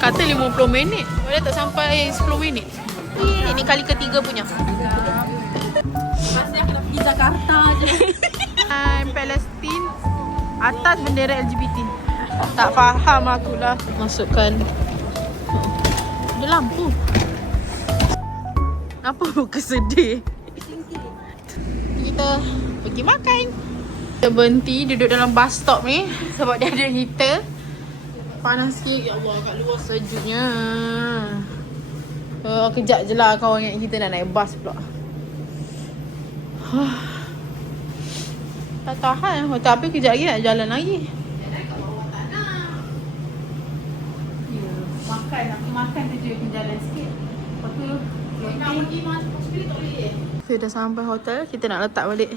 Kata 50 minit. Padahal tak sampai 10 minit. Ini kali ketiga punya. Rasanya aku nak pergi Jakarta je. Palestin atas bendera LGBT. Tak faham aku lah. Masukkan. Ada lampu. Apa muka sedih? Kita pergi makan. Kita berhenti duduk dalam bus stop ni sebab dia ada heater. Panas sikit. Ya Allah, kat luar sejuknya. Kejap je lah kau ingat kita nak naik bas pula. Tak tahan. Tapi kejap lagi nak jalan lagi. Makan, nak makan tu je jalan sikit. Lepas tu nak pergi masuk sekali tak boleh. Kita dah sampai hotel, kita nak letak balik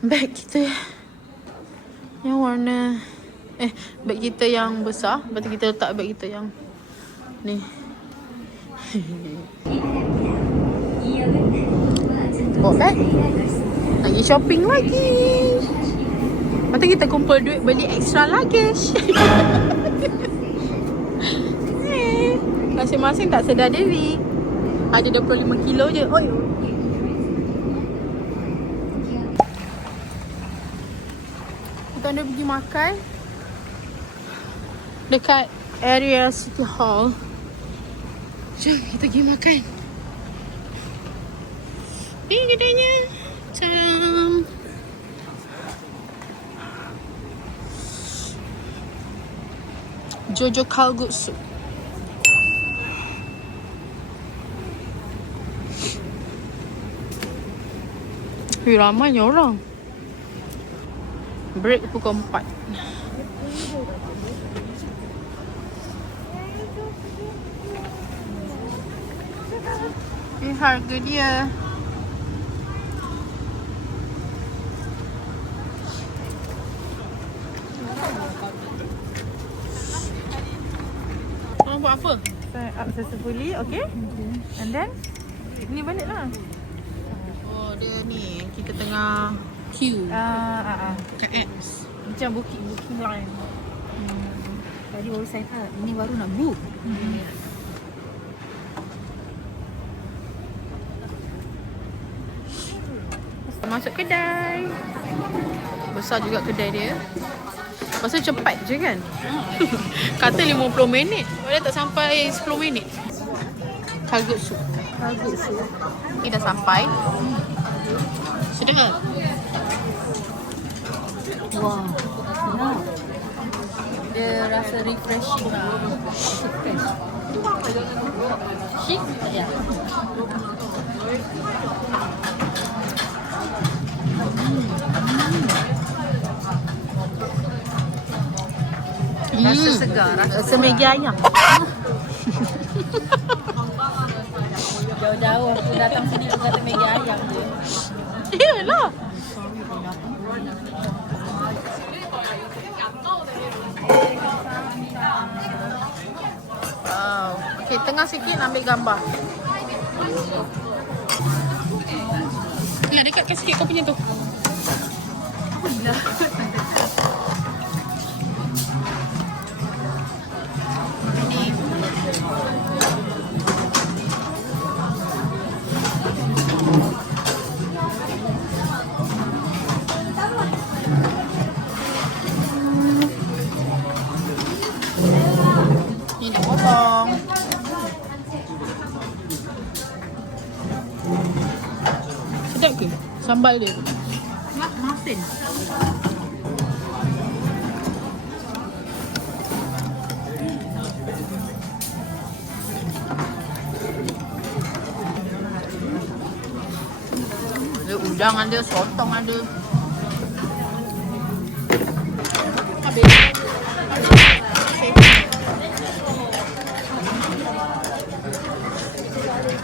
beg kita yang warna beg kita yang besar. Lepas tu kita letak beg kita yang ni. Bawa beg. Lagi shopping lagi. Lepas tu kita kumpul duit beli extra luggage. Masing-masing tak sedar diri. Ada 25 kilo je. Oi. Kita nak pergi makan dekat area City Hall. Jom kita pergi makan. Ini kedainya. Tadam. Jojo Kalguksu. Ramainya orang. Break pukul 4. Ini harga dia. Korang buat apa? Sign up successfully, okay? And then ni balik lah. Oh, dia ni. Kita tengah queue kat apps. Macam booking line. Tadi baru sign up. Ini baru nak book. Masuk kedai. Besar juga kedai dia. Pasal cepat je kan. Kata 50 minit. Padahal tak sampai 10 minit. Kalguksu. Ni dah sampai. Sedap. Wah. Wow. Dia rasa refreshing lah. Chic? Ya. Rasa segar. Rasa Maggi ayam. Jauh-jauh aku datang sini aku kata Maggi ayam je. Iyalah. Wow. Okay, tengah sikit ambil gambar. Nak dekatkan sikit kau punya tu. Ni dah potong. Sedap ke? Sambal dia. Masin. Ada udang ada, sotong ada. Habis.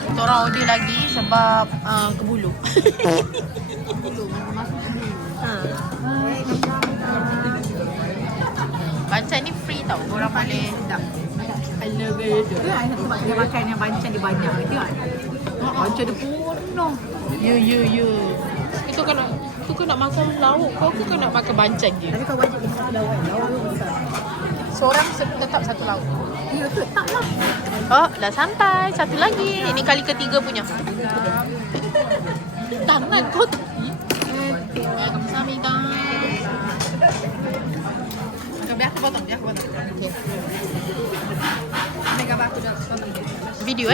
Kita orang order lagi sebab ke Bulu. Bancang ni free tau. Korang boleh tak. I love it. Itu lah sebab dia makan yang bancang dia banyak. Tengok. Bancang dia penuh. You. Itu kau nak makan lauk. Kau nak makan bancang je. Tapi kau wajib makan lauk kan. Lauk tu besar. Seorang tetap satu lauk. Ya ke? Tak lah. Oh, dah sampai. Satu lagi. Ini kali ketiga punya. Tangan kau. Kamsahamnida. Biar aku potong. Okay. Ini gambar aku dah potong. Video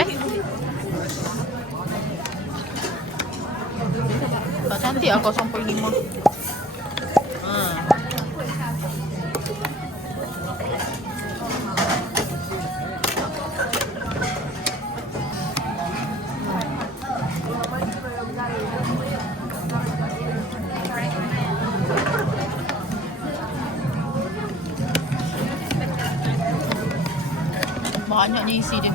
tak cantik lah 0.5. Banyaknya isi dia.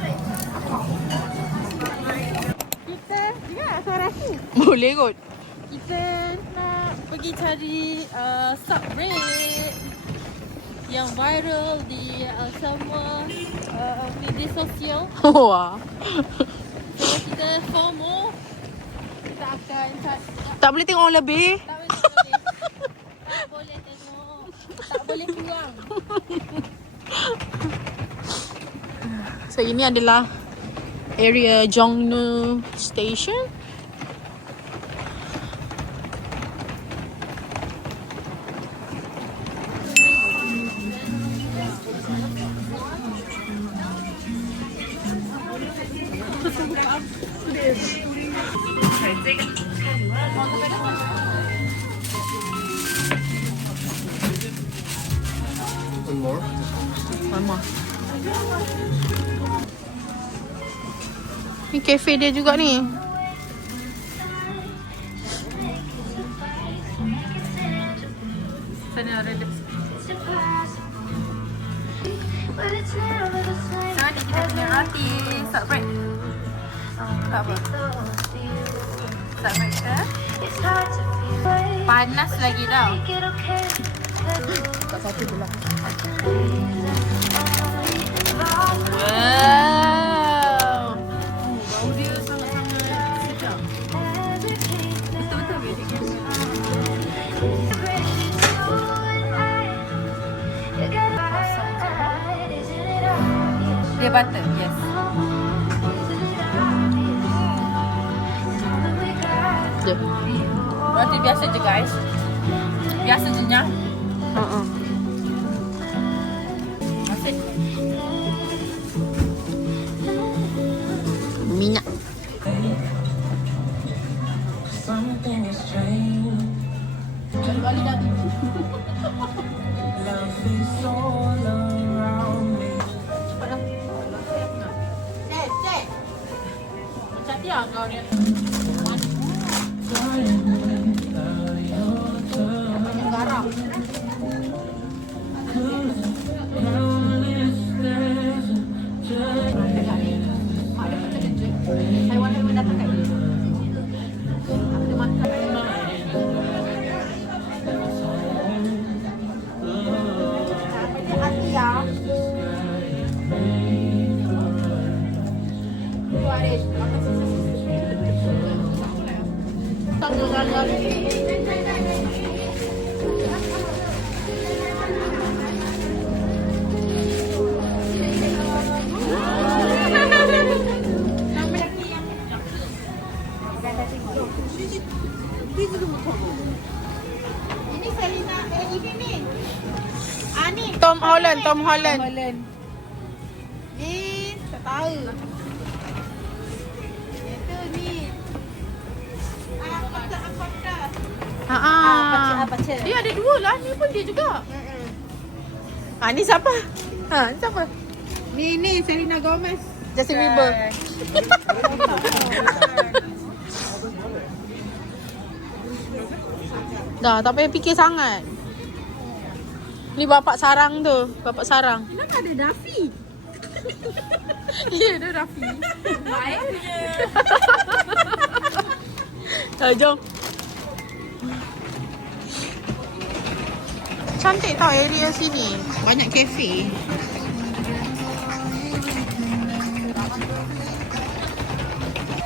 Kita, ya suara aku. Boleh kot. Kita nak pergi cari subreddit yang viral di semua media sosial. Wah. So kita FOMO. Kita akan Tak boleh tengok orang lebih. tak boleh tengok. Tak boleh kurang. So ini adalah area Jongno Station. One more. Mama. Ni kafe dia juga ni. Sana ada Sekarang ni kita punya roti subreddit. Tak apa. Subreddit kita. Panas lagi tau. kat satu belah. Wow. Bau dia sangat-sangat sedap. Betul-betul beda. Dia butter, yes. Dia. Roti biasa je guys. Biasa je nya. Asyik. Minyak. Kali dah tu. Cek. Macam dia kau ni. Banyak garam. Haiwan-haiwan datang kat dia. Dia makan. Hati ya. Tu Aris, makan sisa-sisa. Tunggu sekali. Ini Selina, ini ni. Ah ni. Tom Holland. Ni tak tahu. Itu ni. Apa? Dia ada dua lah. Ni pun dia juga. Ni siapa? Ni siapa? Ni Selena Gomez. Justin Bieber. Dah, tak payah fikir sangat. Ni bapak sarang tu. Bapak sarang. Kenapa ada Daffy? Ya, ada Rafi. Baik je. Jom. Cantik tau area sini. Banyak kafe.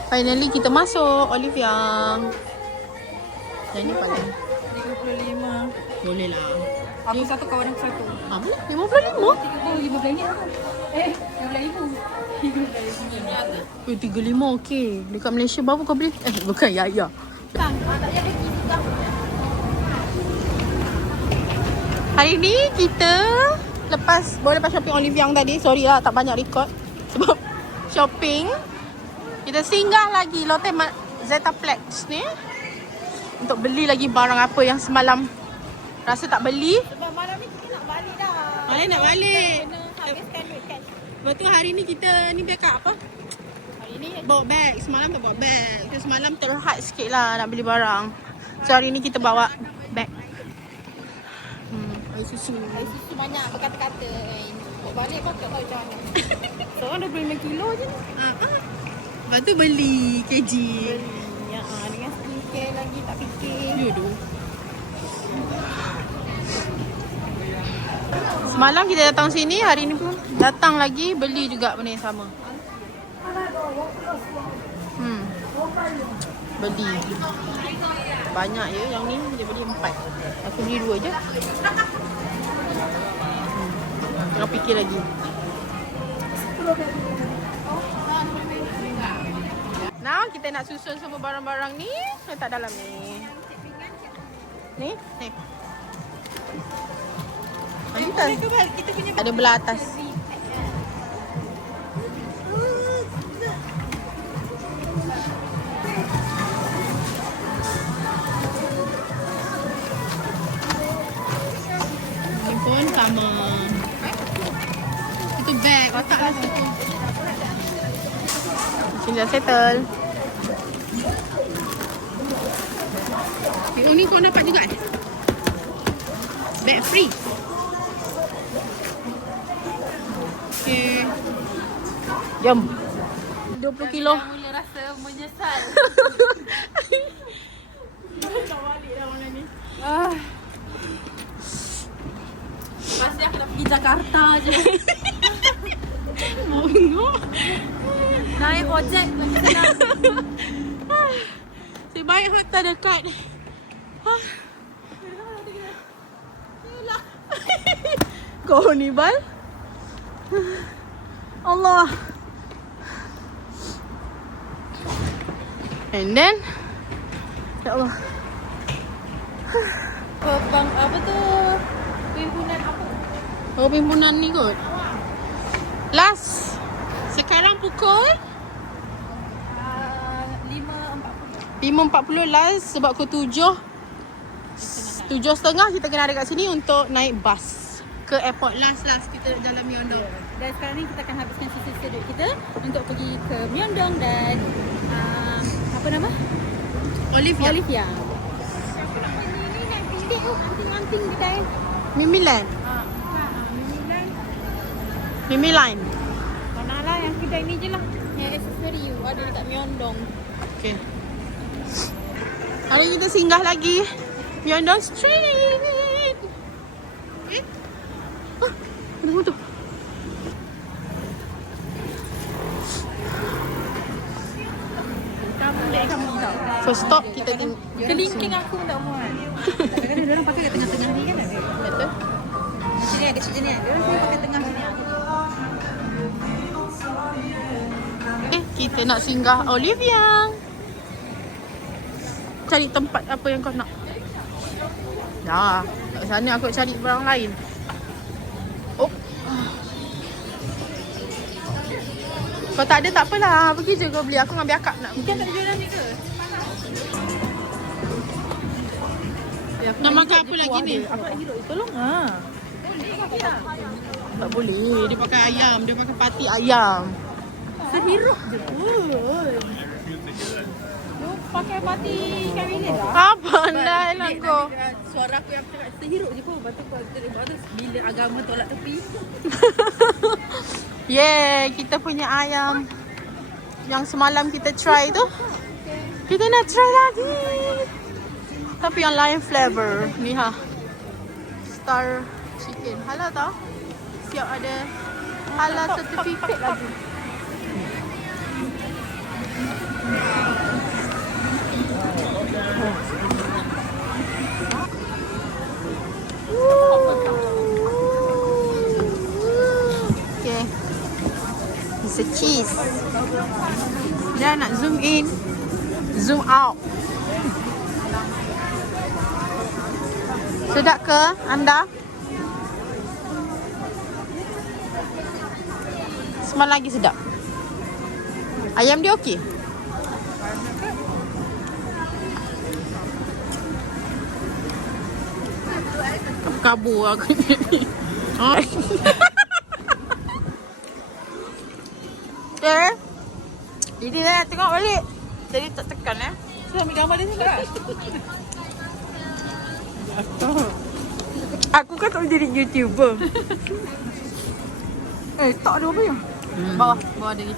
Finally kita masuk Olivia. Yang ni paling 35. boleh lah. Aku satu, kawan aku satu. Apa? 55? RM35. RM15,000. RM35 okey. Dekat Malaysia berapa kau beli? Bukan ya. Kang, tak payah pergi juga. Hari ni kita lepas shopping Olive Young tadi. Sorry lah tak banyak record. Sebab shopping. Kita singgah lagi Lotte Zetaplex ni. Untuk beli lagi barang apa yang semalam rasa tak beli. Sebab malam ni kita nak balik dah. Malam nak balik. Kena habiskan duit cash. Lepas tu hari ni kita ni backup apa? Hari ni Bawa beg. Semalam tak bawa beg. Kita semalam terhad sikit lah nak beli barang. So hari ni kita bawa beg. Air susu. air susu banyak berkata-kata. Bawa balik kau tak tahu macam mana. Seorang 25 kilo je ni. Lepas tu beli KG. Ya, dengan skincare lagi tak fikir. Ya tu. Semalam kita datang sini, hari ni pun datang lagi beli juga benda yang sama. Beli. Banyak ya yang ni dia beli 4. Aku beli 2 je. Tengah fikir lagi. Now kita nak susun semua barang-barang ni letak dalam ni. Ni. Kita punya Ada belah atas. Ni pun sama. Itu bag, kotak lah situ. Sini dah settle. Oh ni kau dapat juga bag free. Okay. Jom. 20 kilo. Mula rasa menyesal. Tak balik dah mana ni. Pasti aku nak pergi Jakarta je. Mau tengok. Naik ojek lagi senang. Sebaik hotel dekat. Kau ni Bal. Allah. And then ya Allah. Bang, apa tu? Perhimpunan apa? Oh, perhimpunan ni kot. Last. Sekarang pukul 5.40 last sebab pukul 7.30 kita kena ada kat sini untuk naik bas ke airport last kita nak jalan Myeongdong. Dan sekarang ni kita akan habiskan sisa-sisa duit kita untuk pergi ke Myeongdong dan apa nama? Olivia. Olivia. Ini nak pindik tu anting-anting kedai. Mimiland. Mimiland. Mana lah yang kedai ni je lah. Yang accessory you ada dekat Myeongdong. Okay. Hari kita singgah lagi Myeongdong Street. Ada motor. First stop kita tengok. Kelingking aku tak muat. Kadang-kadang dia orang pakai kat tengah-tengah ni kan ada. Betul. Macam ni kecil ni. Dia orang pakai tengah sini. Kita nak singgah Olivia. Cari tempat apa yang kau nak. Dah, kat sana aku nak cari barang lain. Oh. Kau tak ada tak apalah. Pergi je kau beli. Aku dengan Biakak nak pergi. Bukan tak ada jualan ni ke? Nak makan apa lagi ni? Aku nak hidup. Tolong lah. Boleh ke tak? Tak boleh. Dia pakai ayam. Dia pakai pati ayam. Sehirup je pun. Lu pakai pati ikan bilis lah. Apa pandai lah kau. Suara aku yang cakap sehirup je pun. Lepas tu bila agama tolak tepi. Yeah, kita punya ayam yang semalam kita try tu. Kita nak try lagi. Tapi yang lain flavor. Ni ha. Star chicken. Halal tau. Siap ada halal certificate lagi. rasa cheese. Dan nak zoom in, zoom out. Sedap ke anda? Semalam lagi sedap. Ayam dia okey? Kabur aku ni. Okay. Ini dah tengok balik. Jadi tak tekan Saya ambil gambar dia sini. Aku kan tak boleh jadi YouTuber. Tak ada apa ya? Bawah ada ni.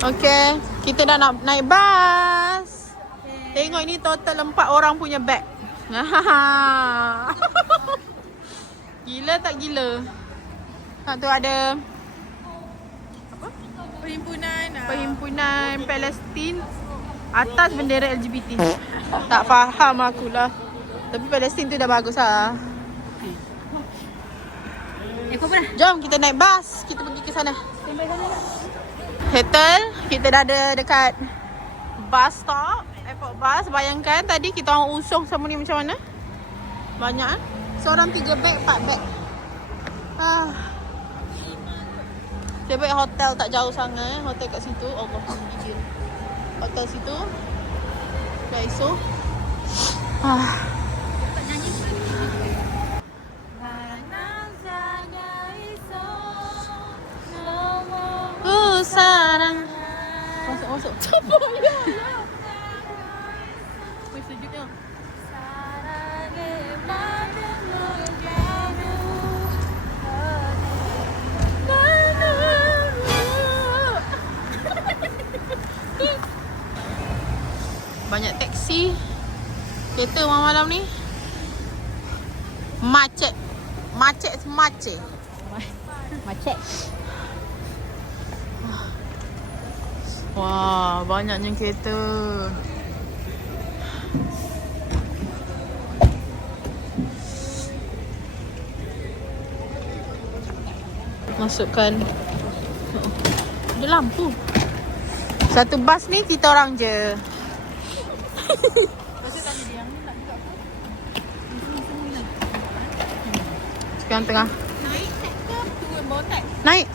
Okay, kita dah nak naik bas. Tengok ini total 4 orang punya bag. Gila tak gila? Tu ada apa? Perhimpunan Palestin atas bendera LGBT. Tak faham akulah. Tapi Palestin tu dah bagus lah. Jom kita naik bas. Kita pergi ke sana. Settle. Kita dah ada dekat bus stop, airport bus. Bayangkan tadi kita orang usung sama ni macam mana. Banyak kan? Seorang 3 beg, 4 beg. Dia baik hotel tak jauh sangat. Hotel kat situ. Allah, gigil. Hotel situ. Dah esok. Sarang. Masuk. Cepat ya. Wih, sejuknya. Banyak taksi. Kereta malam ni macet. Wah, banyaknya kereta. Masukkan. Ada lampu. Satu bas ni kita orang je. Sekarang tengah. Naik ke turun bawah tak? Naik.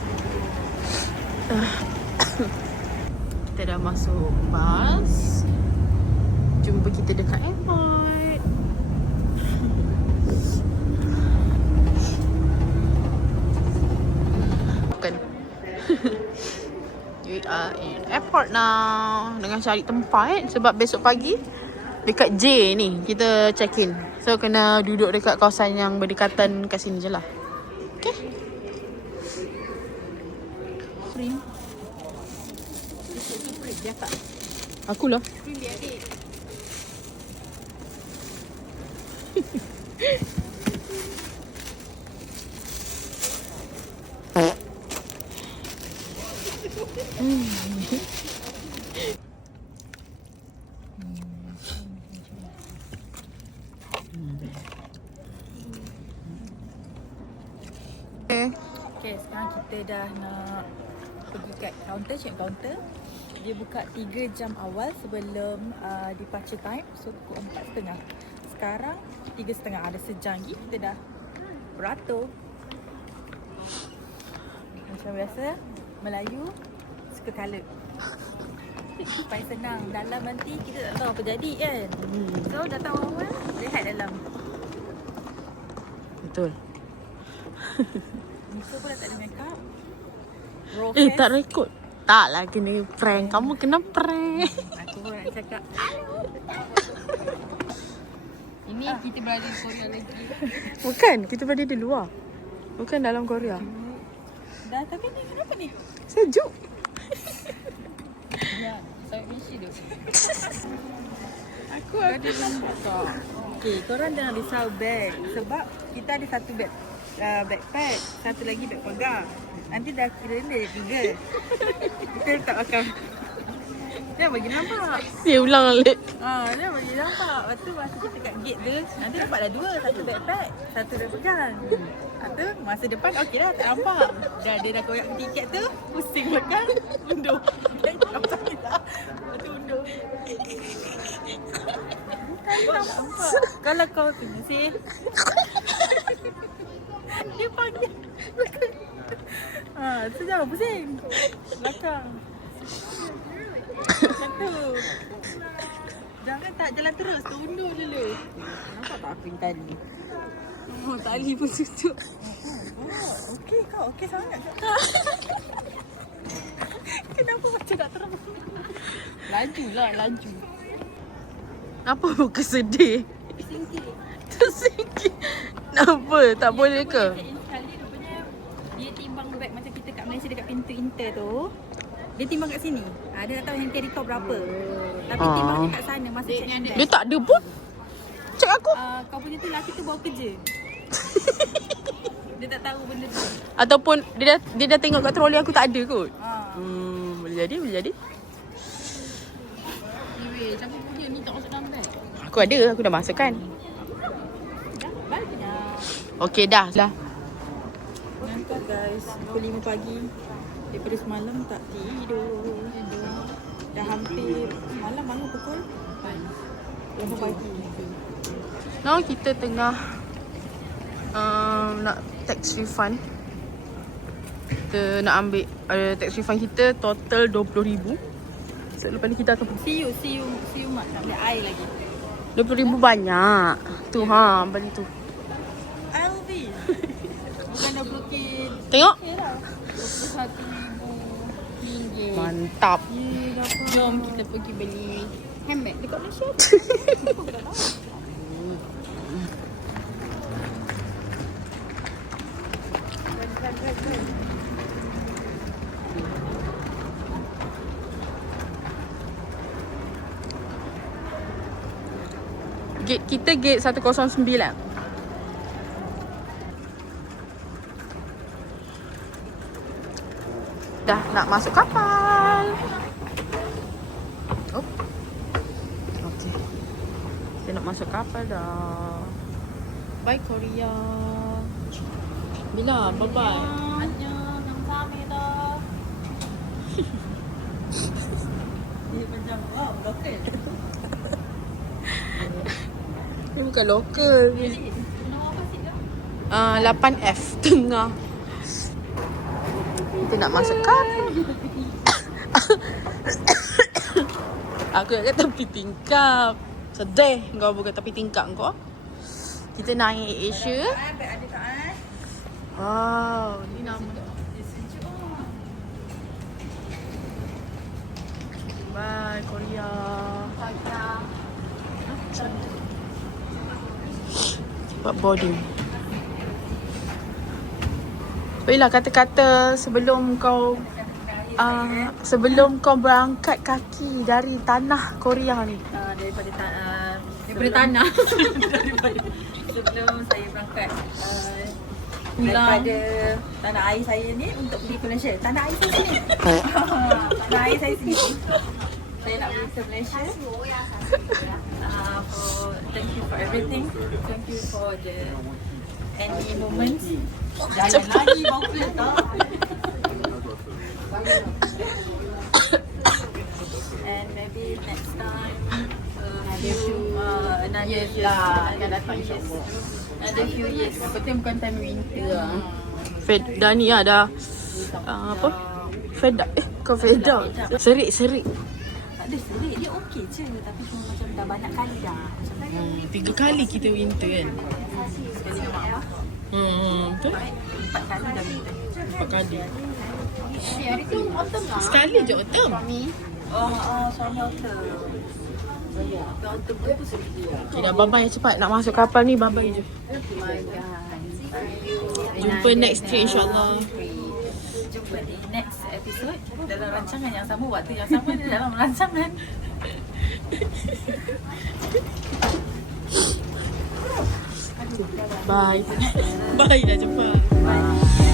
Kita dah masuk bas. Jumpa kita dekat airport. Bukan. We are in airport now. Dengan cari tempat sebab besok pagi dekat J ni kita check in. So kena duduk dekat kawasan yang berdekatan kat sini je lah. Okay. Dia tak. Akulah. Dia adik. Okay, sekarang kita dah nak pergi kat kaunter, check kaunter. Dia buka 3 jam awal sebelum departure time. So pukul 4.30. Sekarang 3.30. Ada sejam lagi. Kita dah beratur. Macam biasa, Melayu suka colour. Supaya senang. Dalam nanti kita tak tahu apa jadi kan. So datang awal, lihat dalam. Betul. Muka pun dah tak ada makeup. Raw Tak rekod. Tak lah, kena prank. Kamu kena prank. Aku pun nak cakap ini kita berada di Korea lagi. Bukan, kita berada di luar. Bukan dalam Korea. Dah, tapi ni kenapa ni? Sejuk. Ya, saya misi tu. Aku ada nampak. Okay, korang jangan risau beg. Sebab kita ada satu beg backpack, satu lagi beg pegang. Nanti dah kira ni 3. Kita tak akan Dia bagi nampak. Dia ulang balik. Dia bagi nampak. Lepas tu masa kita kat gate tu, nanti dapatlah dua. Satu backpack, satu dia pegang. Lepas tu masa depan okey dah, tak nampak. Dah dia dah koyak tiket tu, pusing belakang, undur. Nampak kita. Lepas tu undur. Tak nampak. Kalau kau tengok sih. Dia panggil. Tu jangan pusing. Belakang. Macam tu. Jangan tak jalan terus, undur dulu. Nampak tak aku yang tali? Tali pun tutup. Okey kau, okey sangat. Kenapa macam nak terus? Laju lah, laju. Apa muka sedih? Tersingkir. Kenapa? Tak boleh ke? Sekali rupanya dia timbang beg macam kita kat Malaysia dekat pintu Inter tu. Dia timbang kat sini. Dia nak tahu hantar kau berapa. Tapi timbangnya kat sana masa check in bag. Dia tak ada pun. Cek aku. Kau punya tu lelaki tu bawa kerja. Dia tak tahu benda tu. Ataupun dia dah tengok kat troli aku tak ada kot. Ah. Boleh jadi, boleh jadi. Anyway, siapa punya ni tak masuk dalam bag? Aku ada, aku dah masukkan. Dah, baliknya. Okey dah. Dah. Nampak guys, pukul 5 pagi. Daripada semalam tak tidur. Dah hampir malam pukul 5 pagi. Now kita tengah nak tax refund. Kita nak ambil tax refund kita total 20,000. So lepas ni kita akan pergi. See you mak nak ambil air lagi. 20,000 banyak. Tu balik tu. LV. Bukan 20K. Tengok. Okay lah. 21,000 ringgit. Mantap. Jom kita pergi beli handbag dekat Malaysia. Gate kita gate 109. Dah nak masuk kapal. Oh. Okey. Kita nak masuk kapal dah. Bye Korea. Bila? Bye-bye. 안녕, 감사합니다. Dia macam, wow, lokal. Ni bukan lokal. Nama apa sih dah? 8F tengah. Kita nak masuk kapal. Aku nak kata tepi tingkap. Sedih kau bukan tepi tingkap kau. Kita naik Asia. Beg ada tak Wow, ni nama. Dia sejuk. Bye Korea. Buat boarding. Baiklah kata-kata sebelum kau berangkat kaki dari tanah Korea ni. Daripada tanah. Sebelum saya berangkat daripada tanah air saya ni untuk pergi ke Malaysia. Tanah air saya sini. Tanah air saya sini. Saya nak pergi ke Malaysia. Thank you for everything. Thank you for the any moments. Jangan lagi bau kereta. And maybe next time another lah akan datang insyaAllah. Another few years. Betul bukan time winter lah. Dah ni lah dah apa? Fed up. Kau fed up. Serik. Tak ada serik. Dia okey je. Tapi cuma macam dah banyak kali dah. 3 kali kita winter kan. Sekali memang apa? Betul? 4 kali dah winter. 4 kali. Hari tu autumn lah. Sekali je autumn. Suami autumn. Autumn tu sedih. Okay dah bye-bye cepat. Nak masuk kapal ni bye-bye je. Bye guys. Jumpa next trip insyaAllah. Jumpa di next episode dalam rancangan yang sama, waktu yang sama dalam rancangan. Bye. Bye dah jumpa. Bye.